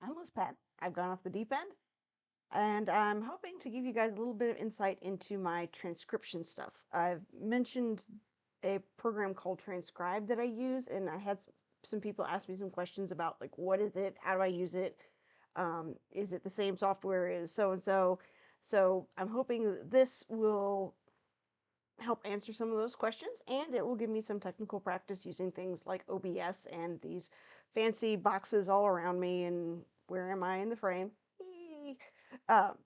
I'm Liz Pat. I've gone off the deep end, and I'm hoping to give you guys a little bit of insight into my transcription stuff. I've mentioned a program called Transcribe that I use, and I had some people ask me some questions about, like, what is it? How do I use it? Is it the same software as so and so? So I'm hoping that this will help answer some of those questions, and it will give me some technical practice using things like OBS and these fancy boxes all around me. And where am I in the frame? Um,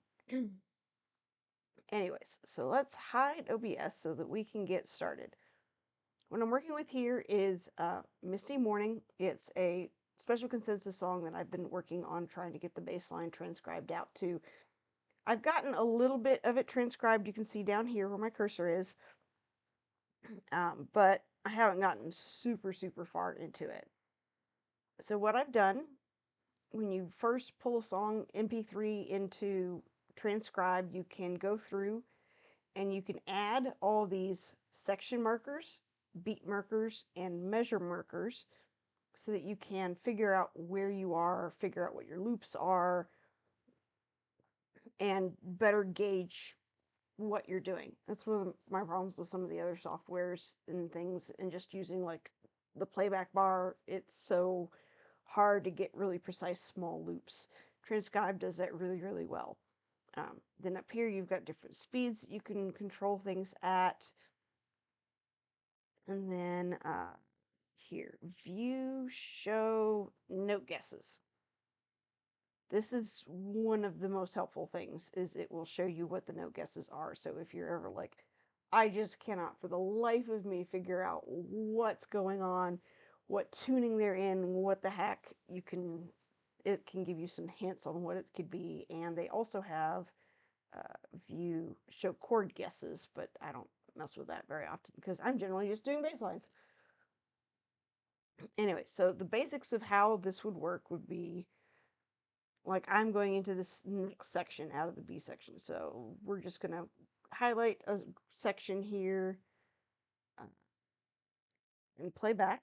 anyways, so let's hide OBS so that we can get started. What I'm working with here is Misty Morning. It's a special consensus song that I've been working on trying to get the bass line transcribed out to. I've gotten a little bit of it transcribed. You can see down here where my cursor is. But I haven't gotten super far into it. So what I've done, when you first pull a song MP3 into Transcribe, you can go through and you can add all these section markers, beat markers, and measure markers so that you can figure out where you are, figure out what your loops are, and better gauge what you're doing. That's one of my problems with some of the other softwares and things, and just using like the playback bar. It's so hard to get really precise small loops. Transcribe does that really well. Then up here you've got different speeds that you can control things at. And then here, view, show, note guesses. This is one of the most helpful things, is it will show you what the note guesses are. So if you're ever like, I just cannot for the life of me figure out what's going on, what tuning they're in, what the heck, it can give you some hints on what it could be. And they also have view show chord guesses, but I don't mess with that very often because I'm generally just doing bass lines. Anyway, so the basics of how this would work would be, like, I'm going into this next section out of the B section. So we're just going to highlight a section here and play back.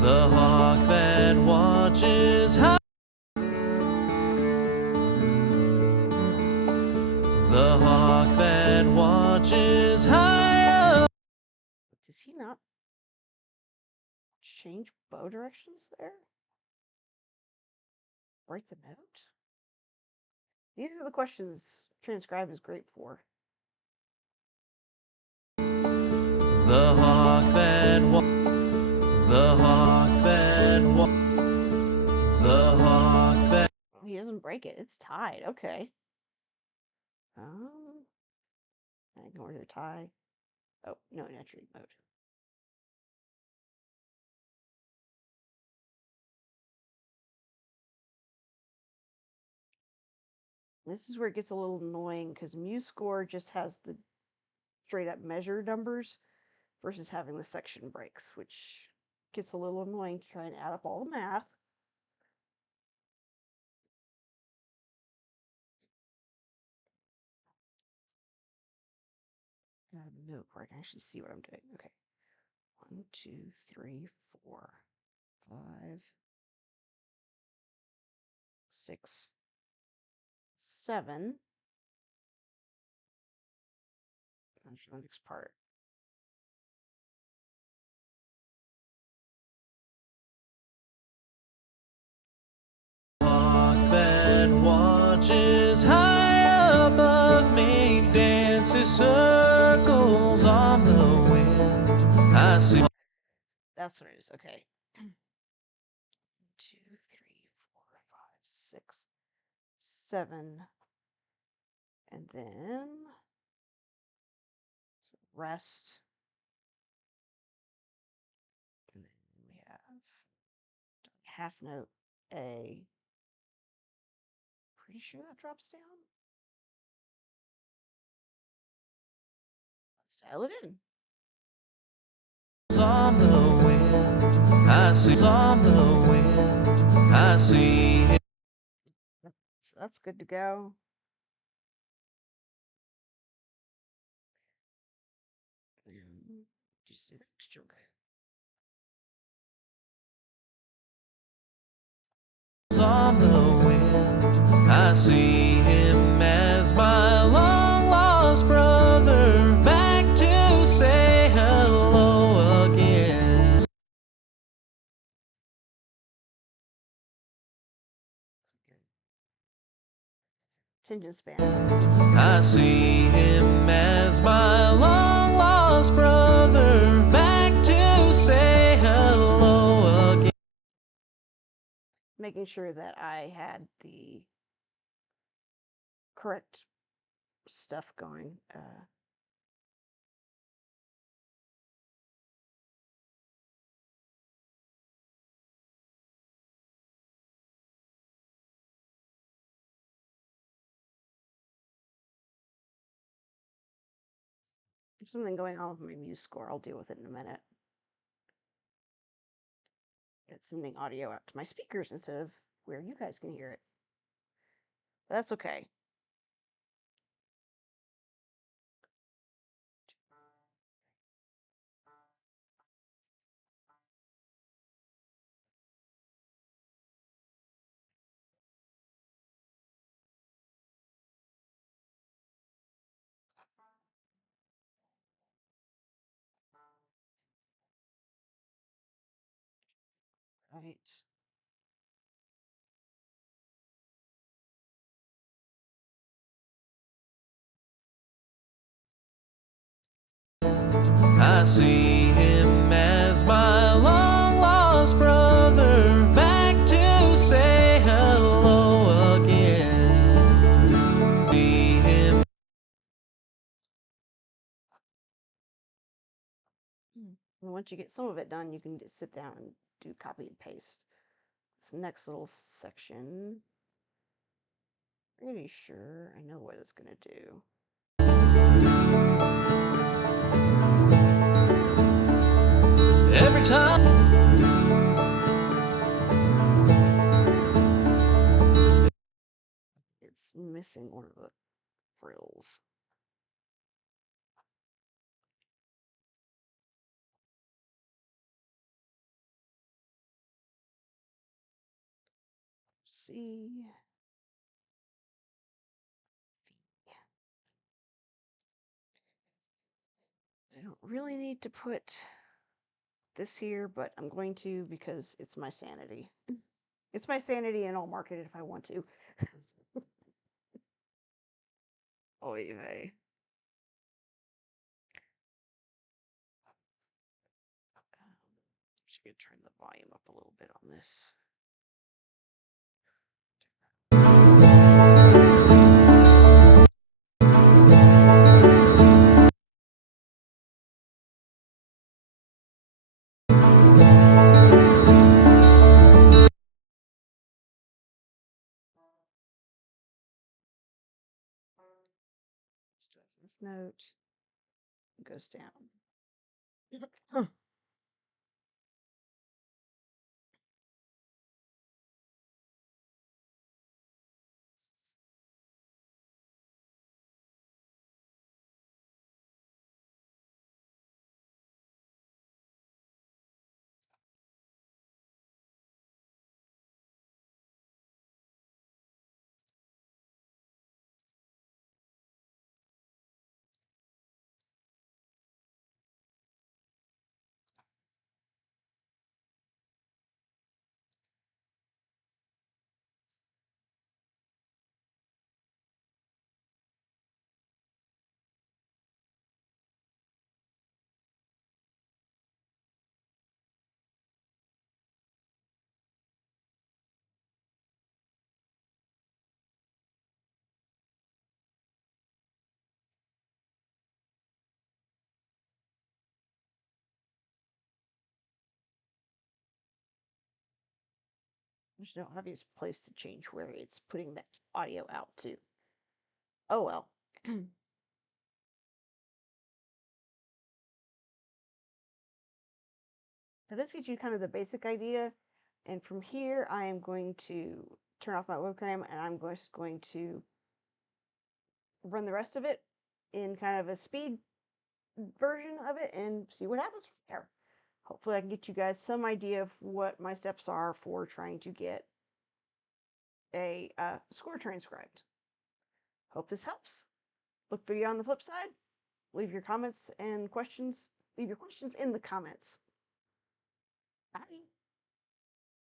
The hawk that watches high. The hawk that watches high. Does he not change bow directions there? Break the note? These are the questions Transcribe is great for. The hawk that the hawk that the hawk that. Oh, he doesn't break it. It's tied. Okay. I ignore the tie. Oh, no, naturally mode. This is where it gets a little annoying because MuseScore just has the straight up measure numbers versus having the section breaks, which gets a little annoying to try and add up all the math. Note where I can actually see what I'm doing. Okay. 1, 2, 3, 4, 5, 6, 7. That's the next part. Hawk that watches high above me dances circles on the wind. I see. That's what it is. Okay. 2, 3, 4, 5, 6, 7. And then rest. And then we have half note A. Pretty sure that drops down. Let's dial it in. On the wind, I see. On the wind, I see. So that's good to go. Just do the next joke. see him as my long lost brother, back to say hello again. Attention span. I see him as my long lost brother, back to say hello again. Making sure that I had the correct stuff going. There's something going on with my Muse score. I'll deal with it in a minute. It's sending audio out to my speakers instead of where you guys can hear it. But that's okay. Right. I see him as my long lost brother, back to say hello again. See him. And once you get some of it done, you can just sit down and do copy and paste. This next little section, pretty sure I know what it's going to do. Every time. It's missing one of the frills. C. I don't really need to put this here, but I'm going to because it's my sanity. It's my sanity, and I'll mark it if I want to. Oy vey. Just gonna turn the volume up a little bit on this. Note goes down. There's no obvious place to change where it's putting the audio out to. Oh well. Now this gives you kind of the basic idea, and from here I am going to turn off my webcam and I'm just going to run the rest of it in kind of a speed version of it and see what happens from there. Hopefully I can get you guys some idea of what my steps are for trying to get a score transcribed. Hope this helps. Look for you on the flip side. Leave your comments and questions. Leave your questions in the comments. Bye.